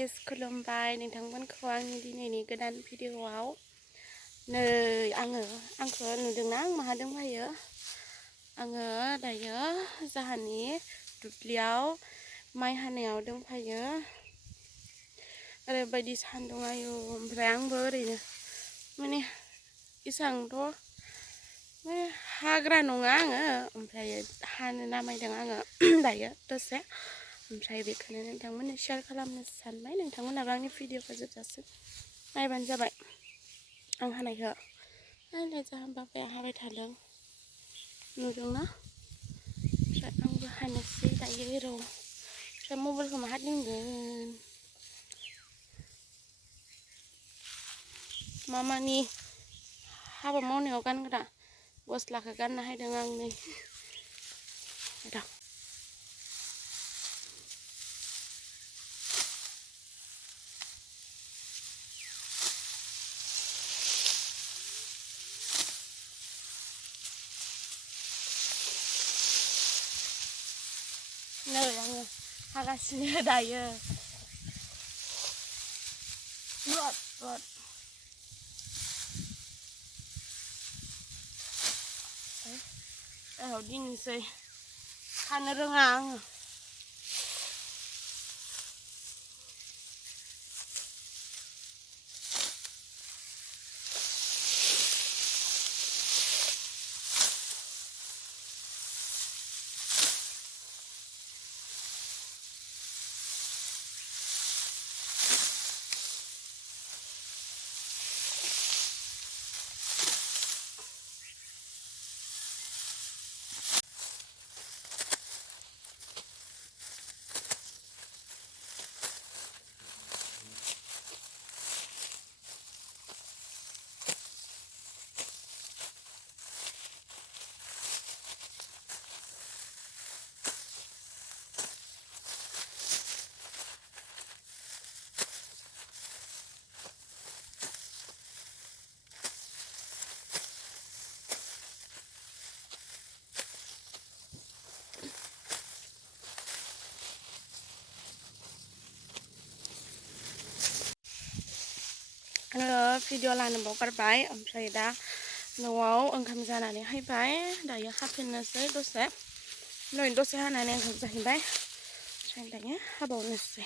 guys खुलुमबाय नोंथांमोनखौ आंनि दिनैनि गोदान भिडिअआव नै आंखौ नुदोंना आं माहा दंफायो आङो दायो जाहानि दुब्लियाव माइ हानायाव दंफायो ओरैबायदि सान्दुं आयु ओमफ्राय आंबो ओरैनो माने इसांथ' माने हाग्रा नङा आङो ओमफ्राय हानो नामायदों आङो दायो दसे ओमफ्राय बेखौनो नोंथांमोननो शेयार खालामनो सानबाय नोंथांमोनाबो आंनि भिडिअखौ जोबजासिम नायबानो जाबाय आं हानायखौ नायलाय जाहा बाबाया हाबाय थादों नुदोंना ओमफ्राय आंबो हानोसै दायो र' ओमफ्राय मबाइलखौ माहा दोनगोन मामानि हाबा मावनायाव गानग्रा गस्लाखौ गानना होदों आं नै र' नै आङो हागासिनो दायो रद दिनैसै हानो रोङा आङो भिडिअ लानो बावगारबाय ओमफ्राय दा न'आव ओंखाम जानानै फैबाय दायो हाफिननोसै दसे हानानै ओंखाम जाहैबाय ओमफ्राय दायो हाबावनोसै